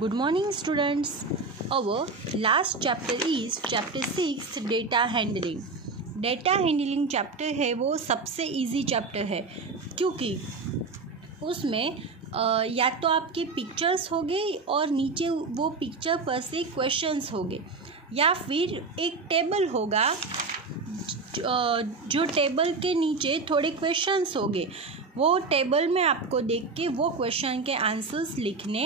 Good morning students. Our last chapter is chapter 6 data handling. Data handling chapter है वो सबसे easy chapter है क्योंकि उसमें या तो आपके पिक्चर्स होंगे और नीचे वो पिक्चर पर से क्वेश्चंस होंगे या फिर एक टेबल होगा जो टेबल के नीचे थोड़े क्वेश्चंस होंगे। वो टेबल में आपको देख के वो क्वेश्चन के आंसर्स लिखने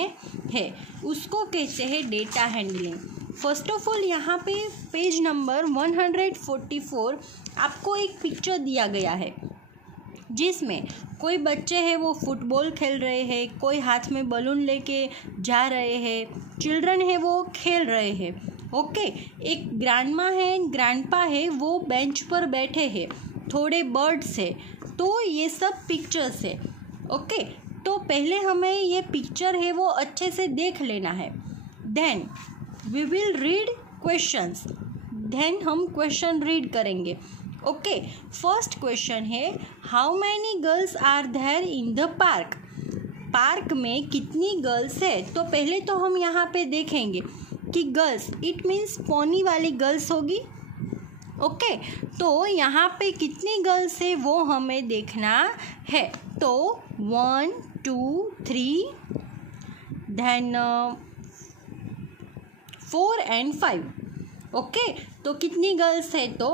हैं, उसको कहते हैं data handling. First of all यहाँ पे पेज नंबर 144 आपको एक पिक्चर दिया गया है जिसमें कोई बच्चे हैं वो फुटबॉल खेल रहे हैं, कोई हाथ में बलून लेके जा रहे हैं, चिल्ड्रन है वो खेल रहे हैं। ओके, एक ग्रैंडमा है, ग्रैंडपा है, वो बेंच पर बैठे हैं, थोड़े बर्ड्स है। तो ये सब पिक्चर्स है। ओके, तो पहले हमें ये पिक्चर है वो अच्छे से देख लेना है। Then we will read questions, then हम क्वेश्चन रीड करेंगे। ओके, फर्स्ट क्वेश्चन है how many girls are there in the park. Park में कितनी गर्ल्स है? तो पहले तो हम यहाँ पे देखेंगे कि गर्ल्स इट मीन्स पोनी वाली गर्ल्स होगी। ओके, तो यहाँ पे कितनी गर्ल्स है वो हमें देखना है। तो 1 2 3 देन 4 and 5। ओके, तो कितनी गर्ल्स है? तो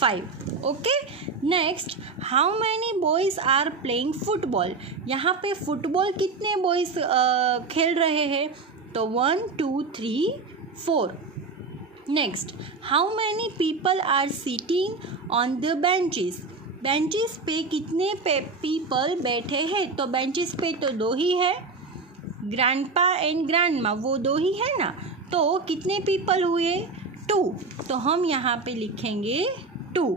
5। Okay, next how many boys are playing football. यहाँ पे फुटबॉल कितने बॉयज़ खेल रहे हैं? तो 1 2 3 4। Next how many people are sitting on the benches. Benches पे कितने पीपल बैठे हैं? तो बेंचेस पे तो 2 ही है, ग्रैंडपा एंड ग्रैंडमा, वो 2 ही है ना। तो कितने पीपल हुए? 2। तो हम यहाँ पे लिखेंगे 2।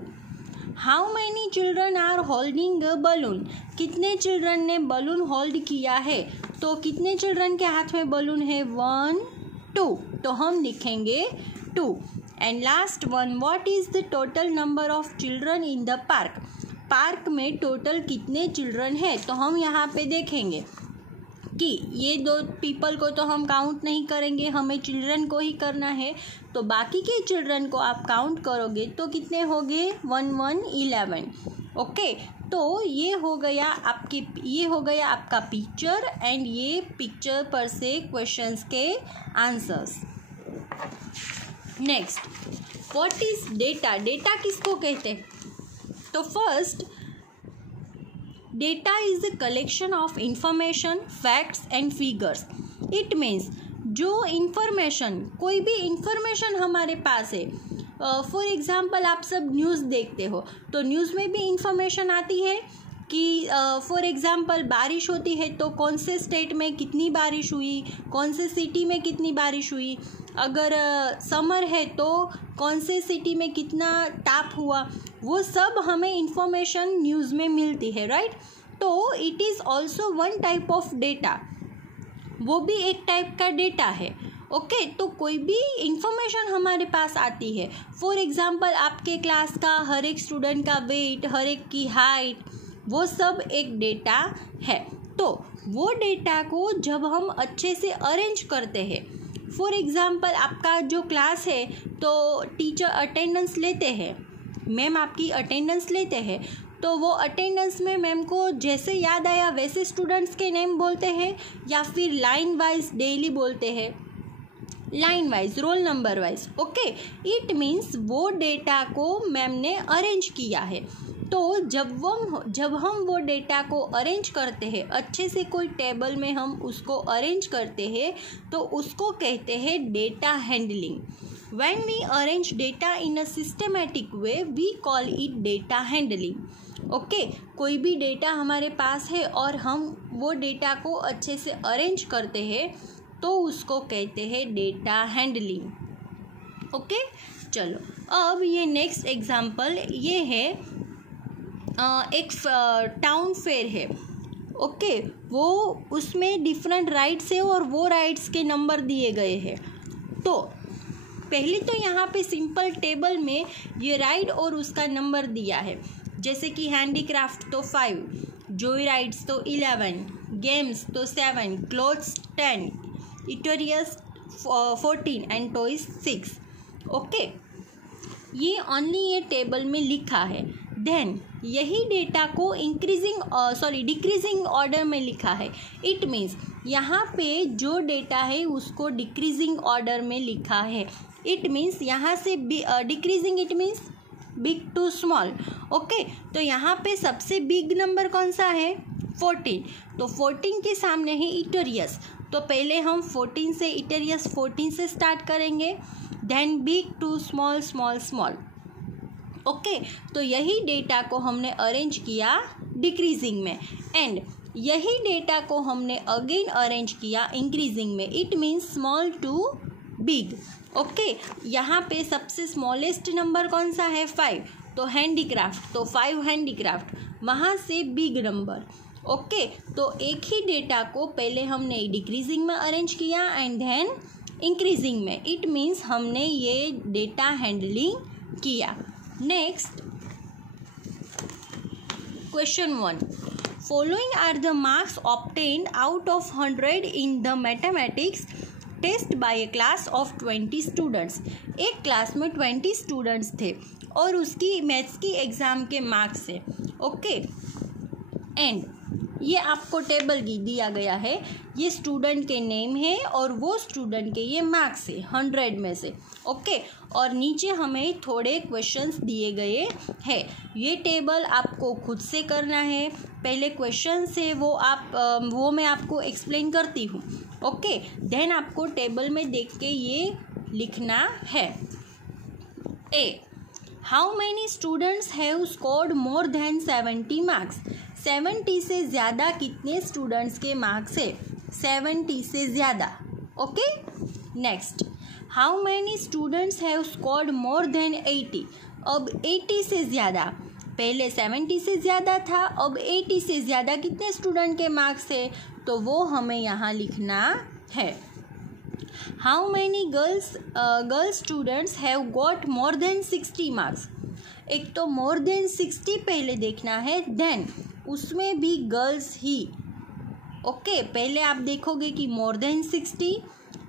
How many children are holding a balloon. कितने चिल्ड्रन ने बलून होल्ड किया है? तो कितने चिल्ड्रन के हाथ में बलून है? 1 2। तो हम लिखेंगे 2। And last one, what is the total number of children in the park. Park में टोटल कितने चिल्ड्रन है? तो हम यहाँ पे देखेंगे कि ये 2 पीपल को तो हम काउंट नहीं करेंगे, हमें चिल्ड्रन को ही करना है। तो बाकी के चिल्ड्रन को आप काउंट करोगे तो कितने हो गए? 1 1 11। ओके, तो ये हो गया आपका पिक्चर एंड ये पिक्चर पर से क्वेश्चंस के answers. Next, what is data. Data किसको कहते हैं? तो first, data is the collection of information, facts and figures. It means जो इंफॉर्मेशन, कोई भी इंफॉर्मेशन हमारे पास है, फॉर एग्जांपल आप सब न्यूज़ देखते हो तो न्यूज़ में भी इंफॉर्मेशन आती है कि फॉर एग्जांपल बारिश होती है तो कौन से स्टेट में कितनी बारिश हुई, कौन से सिटी में कितनी बारिश हुई। अगर समर है तो कौन से सिटी में कितना ताप हुआ, वो सब हमें इंफॉर्मेशन न्यूज़ में मिलती है, राइट। तो it is also one type of data, वो भी एक टाइप का डेटा है। ओके, तो कोई भी इंफॉर्मेशन हमारे पास आती है, फॉर एग्जांपल आपके क्लास का हर एक स्टूडेंट का वेट, हर एक की हाइट, वो सब एक डेटा है। तो वो डेटा को जब हम अच्छे से अरेंज करते हैं, फॉर एग्जांपल आपका जो क्लास है तो टीचर अटेंडेंस लेते हैं, मैम आपकी अटेंडेंस लेते हैं, तो वो अटेंडेंस में मैम को जैसे याद आया वैसे स्टूडेंट्स के नेम बोलते हैं या फिर लाइन वाइज डेली बोलते हैं, line wise, roll number wise. Okay, it means वो डेटा को मैम ने अरेंज किया है। तो जब हम वो डेटा को अरेंज करते हैं अच्छे से, कोई टेबल में हम उसको अरेंज करते हैं तो उसको कहते हैं data handling. When we arrange data in a systematic way we call it data handling. Okay, कोई भी डेटा हमारे पास है और हम वो डेटा को अच्छे से अरेंज करते हैं तो उसको कहते हैं डेटा हैंडलिंग। ओके, चलो अब ये नेक्स्ट एग्जांपल ये है, एक टाउन फेयर है। ओके, वो उसमें डिफरेंट राइड्स है और वो राइड्स के नंबर दिए गए हैं। तो पहले तो यहाँ पे सिंपल टेबल में ये राइड और उसका नंबर दिया है, जैसे कि हैंडीक्राफ्ट तो 5, जोई राइड्स तो 11, गेम्स तो 7, क्लोथ्स 10, इटोरियस 14 एंड टॉयज 6. ओके, ये ओनली ये टेबल में लिखा है. देन यही डेटा को डिक्रीजिंग ऑर्डर में लिखा है. इट मीन्स यहाँ पे जो डेटा है उसको डिक्रीजिंग ऑर्डर में लिखा है. इट मीन्स यहाँ से decreasing, it means big to small. Okay, तो यहाँ पे सबसे बिग नंबर कौन सा है? 14. तो 14 के सामने है इटोरियस. तो पहले हम 14 से इटोरियस 14 से स्टार्ट करेंगे, then big to small small small. Okay, तो यही डेटा को हमने अरेंज किया डिक्रीजिंग में, एंड यही डेटा को हमने अगेन अरेंज किया इंक्रीजिंग में. It means small to big. Okay, यहाँ पे सबसे स्मॉलेस्ट नंबर कौन सा है? 5. तो हैंडीक्राफ्ट, तो 5 हैंडीक्राफ्ट, वहाँ से बिग नंबर. ओके, तो एक ही डेटा को पहले हमने डिक्रीजिंग में अरेंज किया एंड देन इंक्रीजिंग में. इट मीन्स हमने ये डेटा हैंडलिंग किया. Next question 1. Following are the marks obtained out of 100 in the mathematics test by a class of 20 students. एक क्लास में 20 स्टूडेंट्स थे और उसकी मैथ्स की एग्ज़ाम के मार्क्स है. ओके, एंड ये आपको टेबल दिया गया है. ये स्टूडेंट के नेम है और वो स्टूडेंट के ये मार्क्स है 100 में से. ओके, और नीचे हमें थोड़े क्वेश्चंस दिए गए हैं. ये टेबल आपको खुद से करना है. पहले क्वेश्चन है वो मैं आपको एक्सप्लेन करती हूँ. ओके, देन आपको टेबल में देख के ये लिखना है. A, how many students have scored more than 70 marks. 70 से ज़्यादा कितने स्टूडेंट्स के मार्क्स है? 70 से ज़्यादा. Okay, next, how many students have scored more then 80. अब 80 से ज़्यादा, पहले 70 से ज़्यादा था, अब 80 से ज़्यादा कितने स्टूडेंट के मार्क्स है? तो वो हमें यहाँ लिखना है. How many girls students have got more than 60 marks. एक तो मोर देन 60 पहले देखना है, देन उसमें भी गर्ल्स ही. ओके, पहले आप देखोगे कि मोर देन 60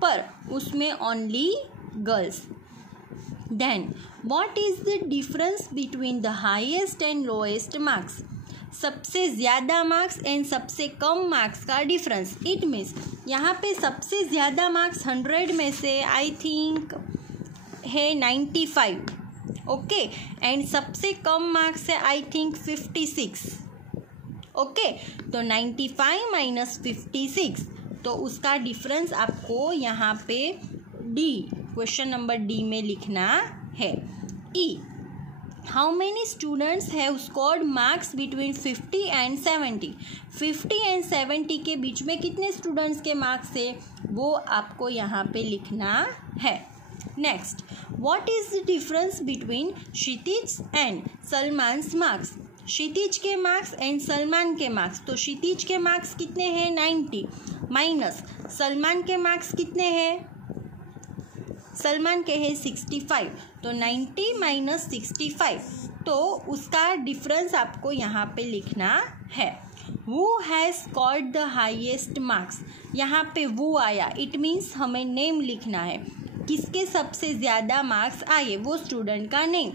पर उसमें only girls. Then what is the difference between the highest and lowest marks. सबसे ज़्यादा मार्क्स एंड सबसे कम मार्क्स का डिफरेंस. इट मीन्स यहाँ पे सबसे ज़्यादा मार्क्स 100 में से आई थिंक है 95. ओके, एंड सबसे कम मार्क्स है आई थिंक 56. ओके, तो 95 माइनस 56, तो उसका डिफरेंस आपको यहाँ पे डी, क्वेश्चन नंबर डी में लिखना है. E, how many students have scored marks between 50 and 70. 50 and 70 के बीच में कितने स्टूडेंट्स के मार्क्स है? वो आपको यहाँ पे लिखना है. Next, what is the difference between Kshitij and Salman's marks. Kshitij के मार्क्स एंड सलमान के मार्क्स. तो क्षितिज के मार्क्स कितने हैं? 90 माइनस सलमान के मार्क्स कितने हैं? सलमान के हैं 65. तो 90 माइनस 65, तो उसका डिफरेंस आपको यहाँ पे लिखना है. Who has scored the highest marks. यहाँ पे वो आया, इट मीन्स हमें नेम लिखना है. किसके सबसे ज़्यादा मार्क्स आए? वो स्टूडेंट का name.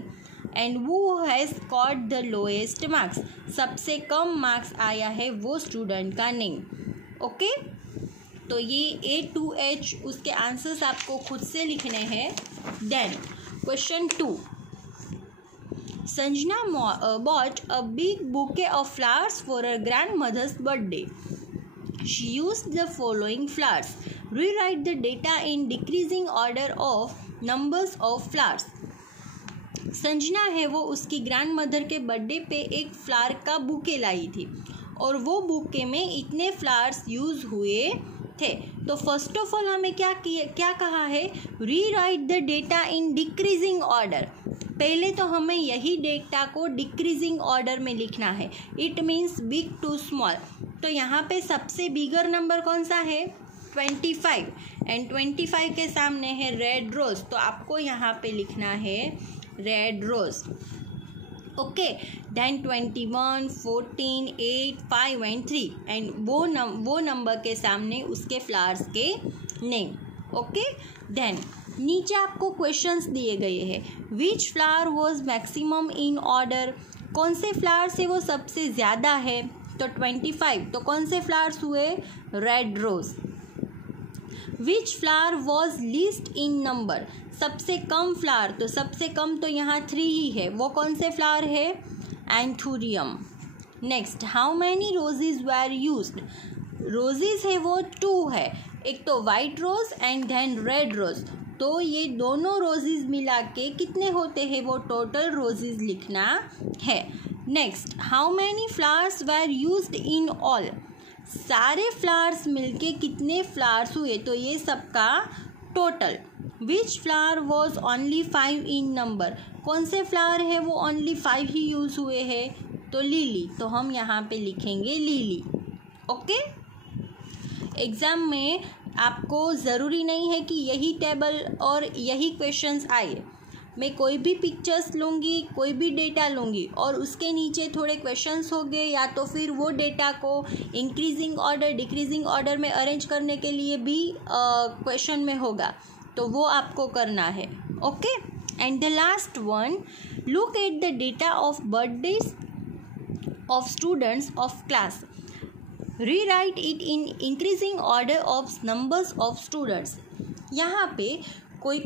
And who has scored the lowest marks. सबसे कम मार्क्स आया है वो स्टूडेंट का नेम. ओके, तो ये A to H उसके आंसर्स आपको खुद से लिखने हैं. Then question 2. Sanjana bought a big bouquet of flowers for her grandmother's birthday. She used the following flowers. Rewrite the data in decreasing order of numbers of flowers. Sanjana है वो उसकी grand mother के birthday पे एक flower का bouquet लाई थी और वो बुके में इतने फ्लावर्स यूज़ हुए थे. तो फर्स्ट ऑफ ऑल हमें क्या कहा है? Rewrite the data in decreasing order. पहले तो हमें यही डेटा को डिक्रीजिंग ऑर्डर में लिखना है. It means big to small. तो यहाँ पे सबसे बिगर नंबर कौन सा है? 25. एंड 25 के सामने है रेड रोज, तो आपको यहाँ पे लिखना है red rose. Okay, then 21, 14, 8, 5 and 3. And वो नंबर के सामने उसके फ्लावर्स के नेम। ओके, देन नीचे आपको क्वेश्चंस दिए गए हैं। विच flower was maximum in order, कौन से फ्लावर से वो सबसे ज़्यादा है, तो 25। तो कौन से फ्लावर्स हुए, red rose. Which flower was least in number, सबसे कम फ्लावर, तो सबसे कम तो यहाँ 3 ही है, वो कौन से फ्लावर है, anthurium. Next, how many roses were used, roses है वो 2 है, एक तो white rose and then red rose, तो ये दोनों रोजेज मिला के कितने होते हैं, वो टोटल रोजेज लिखना है। Next, how many flowers where used in all, सारे फ्लावर्स मिलके कितने फ्लावर्स हुए, तो ये सबका total. Which flower was only 5 in number, कौन से फ्लावर है वो ओनली 5 ही यूज़ हुए हैं, तो लिली, तो हम यहाँ पे लिखेंगे लिली। ओके, एग्ज़ाम में आपको ज़रूरी नहीं है कि यही टेबल और यही क्वेश्चंस आए, मैं कोई भी पिक्चर्स लूँगी, कोई भी डेटा लूँगी और उसके नीचे थोड़े क्वेश्चंस होंगे, या तो फिर वो डेटा को इंक्रीजिंग ऑर्डर डिक्रीजिंग ऑर्डर में अरेंज करने के लिए भी क्वेश्चन में होगा, तो वो आपको करना है। Okay, and the last one, look at the data of birthdays of students of class, rewrite it in increasing order of numbers of students. यहाँ पे कोई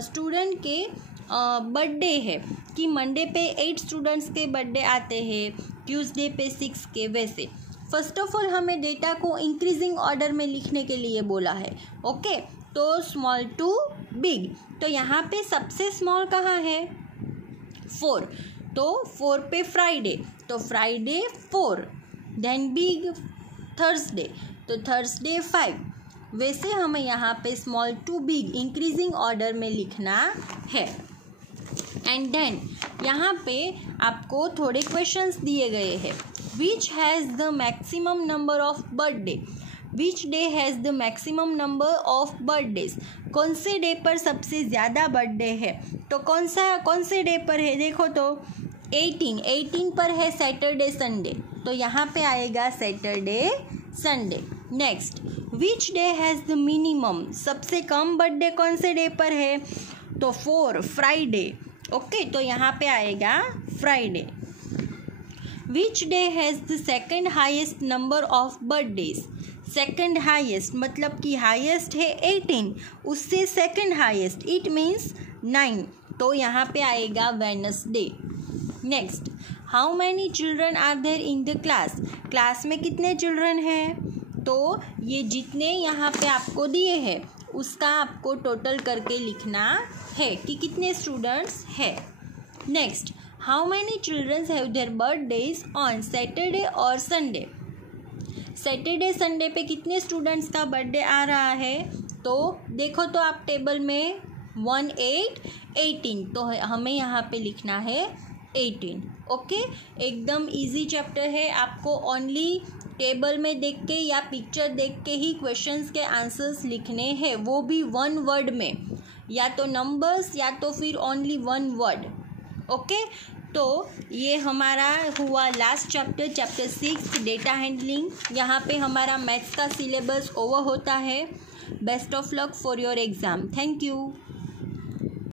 स्टूडेंट के बर्थडे है कि मंडे पे 8 स्टूडेंट्स के बर्थडे आते हैं, ट्यूसडे पे 6 के, वैसे फर्स्ट ऑफ ऑल हमें डेटा को इंक्रीजिंग ऑर्डर में लिखने के लिए बोला है। ओके, तो स्मॉल टू बिग, तो यहाँ पे सबसे स्मॉल कहाँ है, 4, तो 4 पे फ्राइडे, तो फ्राइडे 4, देन बिग थर्सडे, तो थर्सडे 5, वैसे हमें यहाँ पे small to big increasing order में लिखना है। एंड देन यहाँ पे आपको थोड़े क्वेश्चंस दिए गए हैं। Which has the maximum number of birthday, which day has the maximum number of birthdays, कौन से डे पर सबसे ज़्यादा बर्थडे है, तो कौन से डे पर है, देखो तो 18 पर है सैटरडे संडे, तो यहाँ पे आएगा Saturday Sunday. Next, which day has the minimum, सबसे कम बर्थडे कौन से डे पर है, तो 4 फ्राइडे। ओके, तो यहाँ पे आएगा Friday. Which day has the second highest number of birthdays, second highest मतलब कि हाईएस्ट है 18, उससे सेकंड हाईएस्ट इट मीन्स 9, तो यहाँ पे आएगा Wednesday. Next, how many children are there in the class, class में कितने चिल्ड्रन हैं, तो ये जितने यहाँ पे आपको दिए हैं उसका आपको टोटल करके लिखना है कि कितने स्टूडेंट्स हैं। Next, how many childrens have their birthdays on Saturday और संडे, सैटरडे संडे पे कितने स्टूडेंट्स का बर्थडे आ रहा है, तो देखो तो आप टेबल में 1 8 18, तो हमें यहाँ पे लिखना है 18। ओके, एकदम इजी चैप्टर है, आपको ओनली टेबल में देख के या पिक्चर देख के ही क्वेश्चंस के आंसर्स लिखने हैं, वो भी 1 वर्ड में, या तो नंबर्स या तो फिर ओनली 1 वर्ड। ओके, तो ये हमारा हुआ last chapter, chapter 6 data handling. यहाँ पे हमारा मैथ्स का सिलेबस ओवर होता है। Best of luck for your exam. Thank you.